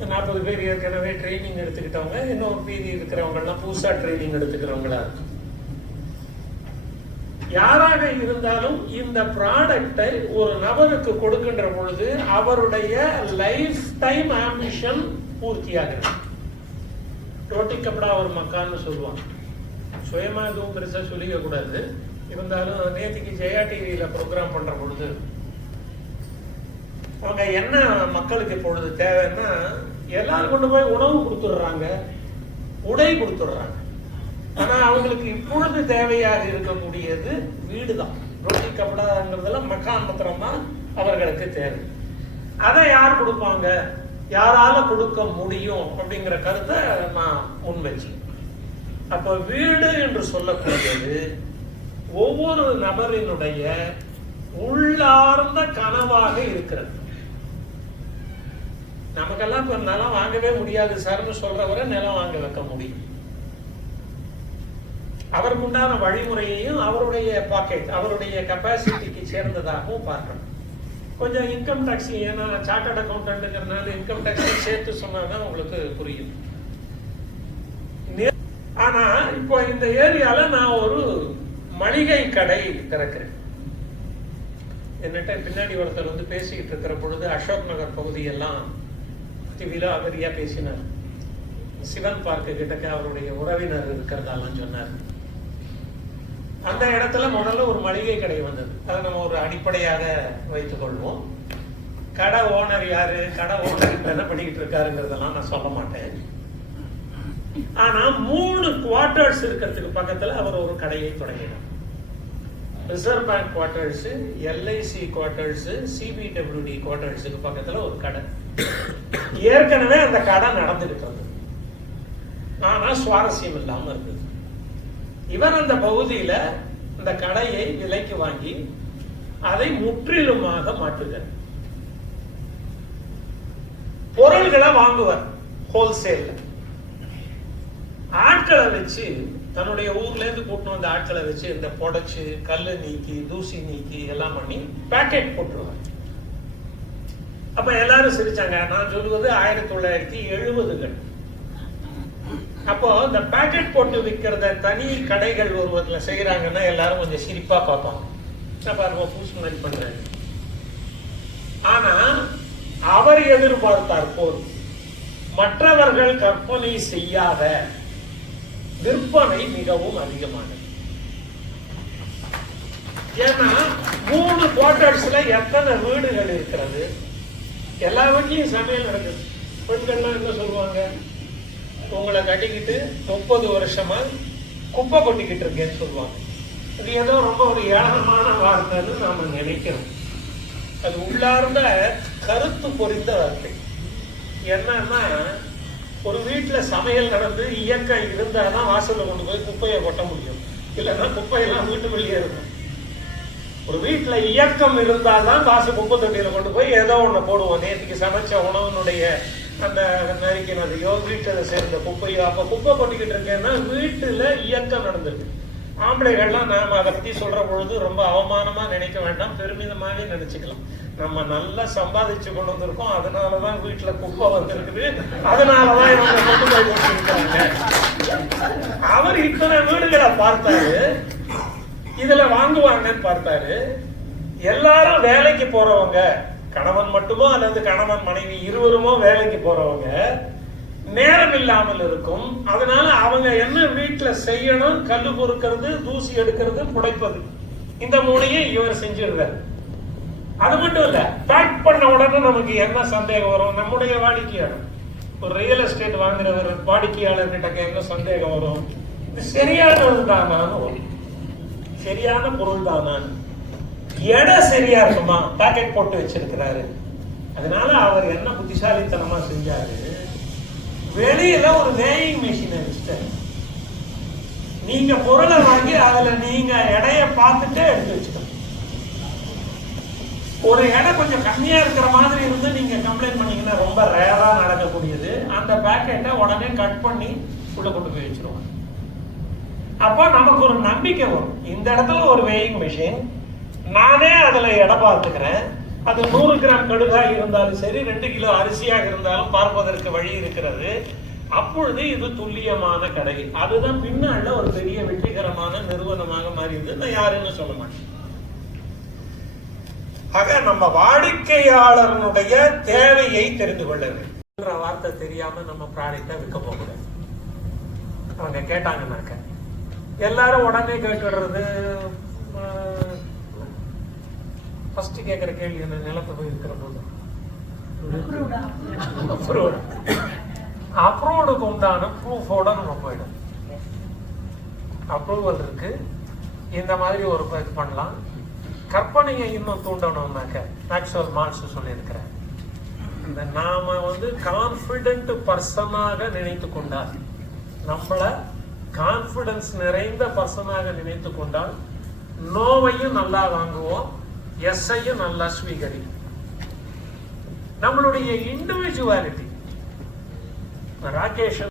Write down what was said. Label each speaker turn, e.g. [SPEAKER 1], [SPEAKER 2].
[SPEAKER 1] நாற்பது பேர் ஏற்கனவே ட்ரைனிங் எடுத்துக்கிட்டவங்க இன்னொரு மீதி இருக்கிறவங்க எல்லாம் புதுசா ட்ரைனிங் எடுத்துக்கிறவங்களா யாராக இருந்தாலும் இந்த ப்ராடக்டை ஒரு நபருக்கு கொடுக்கின்ற பொழுது அவருடைய லைஃப் டைம் ஆம்பிஷன் பூர்த்தியாகிறது. டோட்டி கப்படா ஒரு மக்கான்னு சொல்லுவாங்க. சுயமா எதுவும் பெருசா சொல்லிக்க கூடாது இருந்தாலும் நேத்திக்கு ஜெயா டிவியில ப்ரோக்ராம் பண்ற பொழுது அவங்க என்ன மக்களுக்கு இப்பொழுது தேவைன்னா எல்லாரும் கொண்டு போய் உணவு கொடுத்துடுறாங்க. உடை கொடுத்துடுறாங்க. ஆனா அவங்களுக்கு இப்பொழுது தேவையாக இருக்கக்கூடியது வீடு தான் ரொட்டி கப்படாங்கிறதெல்லாம் மக்கான் பத்திரம் தான் அவர்களுக்கு தேவை. அதை யார் கொடுப்பாங்க? யாரால கொடுக்க முடியும் அப்படிங்கிற கருத்தை நான் முன் வச்சேன். அப்ப வீடு என்று சொல்லக்கூடியது ஒவ்வொரு நபரினுடைய உள்ளார்ந்த கனவாக இருக்கிறது. நமக்கெல்லாம் இப்ப நிலம் வாங்கவே முடியாது சார்னு சொல்றவரை நிலம் வாங்க வைக்க முடியும். அவருக்கு உண்டான வழிமுறையையும் அவருடைய பாக்கெட் அவருடைய கெப்பாசிட்டிக்கு சேர்ந்ததாகவும் பார்க்கணும். கொஞ்சம் இன்கம் டேக்ஸ் ஏன்னா சார்ட்டர்ட் அக்கௌண்டன்ட்ங்கிறதுனால இன்கம் டேக்ஸ் சேர்த்து சொன்னாதான் உங்களுக்கு புரியும். ஆனா இப்போ இந்த ஏரியால நான் ஒரு மளிகை கடை திறக்கிறேன். என்னட்ட பின்னாடி ஒருத்தர் வந்து பேசிக்கிட்டு இருக்கிற பொழுது அசோக் நகர் பகுதியெல்லாம் டிவில அகதியாக பேசினார். சிவன் பார்க்கு கிட்டக்க அவருடைய உறவினர் இருக்கிறதாலாம் சொன்னார். அந்த இடத்துல முதல்ல ஒரு மளிகை கடை வந்தது. அதை நம்ம ஒரு அடிப்படையாக வைத்துக் கொள்வோம். கடை ஓனர் யாரு? கடை ஓனர் என்ன பண்ணிக்கிட்டு இருக்காருங்கிறதெல்லாம் நான் சொல்ல மாட்டேன். ஆனா மூணு குவார்டர்ஸ் இருக்கிறதுக்கு பக்கத்துல அவர் ஒரு கடையை தொடங்கினார். Reserve Bank quarters LIC quarters CPWD குவார்டர்ஸுக்கு பக்கத்தில் ஒரு கடை ஏற்கனவே அந்த கடை நடந்துகிட்டு இருந்தது ஆனால் சுவாரஸ்யம் இல்லாமல் இருந்தது. இவர் அந்த பகுதியில் அந்த கடையை விலைக்கு வாங்கி அதை முற்றிலுமாக மாற்றுகிறார். பொருள்களை வாங்குவார் ஹோல்சேல்ல ஆட்களை வச்சு தன்னுடைய ஊர்ல இருந்து கூட்டிட்டு வந்த ஆட்களை வச்சு இந்த புடைச்சு கல்லு நீக்கி தூசி நீக்கி எல்லாம் பண்ணி பேக்கெட் போட்டுருவாங்க. அப்ப எல்லாரும் சிரிச்சாங்க. நான் சொல்லுவது ஆயிரத்தி தொள்ளாயிரத்தி எழுபதுகள். அப்போ இந்த பேக்கெட் போட்டு விற்கிறத தனி கடைகள் ஒருவர்ல செய்யறாங்கன்னா எல்லாரும் கொஞ்சம் சிரிப்பா பார்ப்பாங்க. என்ன பாருங்க பூசு மாதிரி பண்றாங்க ஆனா அவர் எதிர்பார்த்தார் போல் மற்றவர்கள் கற்பனை செய்யாத விற்பனை மிகவும் அதிகமானது. ஏன்னா மூணு குவார்டர்ஸ்ல எத்தனை வீடுகள் இருக்கிறது? எல்லா வீட்லயும் சமையல் நடக்குது. பெண்கள்லாம் என்ன சொல்லுவாங்க? உங்களை கட்டிக்கிட்டு முப்பது வருஷமா குப்பை கொட்டிக்கிட்டு இருக்கேன்னு சொல்லுவாங்க. அது ஏதோ ரொம்ப ஒரு ஏளனமான வார்த்தைன்னு நாம நினைக்கிறோம். அது உள்ளார்ந்த கருத்து பொறிந்த வார்த்தை. என்னன்னா ஒரு வீட்டில் சமையல் நடந்து இயக்கம் இருந்தால் தான் வாசலில் கொண்டு போய் குப்பையை கொட்ட முடியும். இல்லைன்னா குப்பையெல்லாம் வீட்டு வெளியே இருக்கும். ஒரு வீட்டில் இயக்கம் இருந்தால் தான் காசு குப்பை தொட்டியில் கொண்டு போய் ஏதோ ஒன்று போடுவோம். நேற்றுக்கு சமைச்ச உணவினுடைய அந்த நறுக்கினதையோ வீட்டில் சேர்ந்த குப்பையோ அப்போ குப்பை கொட்டிக்கிட்டு இருக்கேன்னா வீட்டில் இயக்கம் நடந்திருக்கு. ஆம்பளைகள்லாம் நாம அதை பத்தி சொல்ற பொழுது ரொம்ப அவமானமா நினைக்க வேண்டாம். பெருமிதமாகவே நினைச்சுக்கலாம். நம்ம நல்லா சம்பாதிச்சு கொண்டு வந்திருக்கோம். அதனாலதான் வீட்டுல குப்பை வந்திருக்குது. அதனாலதான் இவங்க கொண்டு போய் அவர் இத்தனை வீடுகளை பார்த்தாரு. இதுல வாங்குவாங்கன்னு பார்த்தாரு. எல்லாரும் வேலைக்கு போறவங்க கணவன் மட்டுமோ அல்லது கணவன் மனைவி இருவருமோ வேலைக்கு போறவங்க நேரம் இல்லாமல் இருக்கும். அதனால அவங்க என்ன வீட்டில் செய்யணும் கல்லு பொறுக்கிறது தூசி எடுக்கிறது புடைப்பது. இந்த மூணையும் இவர் செஞ்சிருந்தார் அது மட்டும் இல்ல பேக் பண்ண உடனே நமக்கு என்ன சந்தேகம் வரும்? நம்முடைய வாடிக்கையாளர். ஒரு ரியல் எஸ்டேட் வாங்குறவர் வாடிக்கையாளர் கிட்ட என்ன சந்தேகம் வரும். இது சரியானது தானான்னு சரியான பொருள் தானா எடை சரியா இருக்குமா? பேக்கெட் போட்டு வச்சிருக்கிறாரு. அதனால அவர் என்ன புத்திசாலித்தனமா செஞ்சாரு? வெளியில ஒரு வேயிங் மிஷின் இருக்கு நீங்க பொருளை வாங்கி அதுல நீங்க எடைய பார்த்துட்டு எடுத்து வச்சுக்கணும். ஒரு எடை கொஞ்சம் கம்மியா இருக்கிற மாதிரி இருந்து நீங்க கம்ப்ளைண்ட் பண்ணீங்கன்னா ரொம்ப ரேரா நடக்கக்கூடியது. அந்த பேக்கெட்டை உடனே கட் பண்ணி உள்ள கொண்டு போய் வச்சிருவாங்க. அப்போ நமக்கு ஒரு நம்பிக்கை வரும். இந்த இடத்துல ஒரு வேயிங் மிஷின் நானே அதில் எடை பார்த்துக்கிறேன். அது நூறு கிராம் கடுகாக இருந்தாலும் சரி ரெண்டு கிலோ அரிசியாக இருந்தாலும் பார்ப்பதற்கு வழி இருக்கிறது. அப்பொழுது இது துல்லியமான கடை. அதுதான் பின்னால ஒரு பெரிய வெற்றிகரமான நிறுவனமாக மாறியது. நான் யாருன்னு சொல்ல மாட்டேன். ஆக நம்ம வாடிக்கையாளர்களுடைய தேவையை தெரிந்து கொள்ள வேண்டும். என்ற வார்த்தை தெரியாம நம்ம ப்ராடக்டை விற்க போகக்கூடாது. அவங்க கேட்டாங்கன்னாக்க எல்லாரும் உடனே கேட்டுடுறது ஃபர்ஸ்ட் கேட்குற கேள்வி என்ன? நிலத்தை போய் இருக்கிற போது. அப்ரூவ்டு அப்ரூவ்டுக்கு உண்டான ப்ரூஃபோட நம்ம போயிடும். அப்ரூவல் இருக்கு. இந்த மாதிரி ஒரு இது பண்ணலாம். கற்பனையை இன்னும் தூண்டணும்னாக்க ஆக்சுவல் மார்க்ஸ் சொல்லியிருக்கிறேன் இந்த நாம வந்து கான்ஃபிடென்ட் பர்சனாக நினைத்து கொண்டால் நம்மள கான்ஃபிடன்ஸ் நிறைந்த பர்சனாக நினைத்து கொண்டால் நோவையும் நல்லா வாங்குவோம். எஸ்ஐயும் நல்லா ஸ்வீகரிக்கும் நம்மளுடைய இண்டிவிஜுவாலிட்டி ராகேஷ்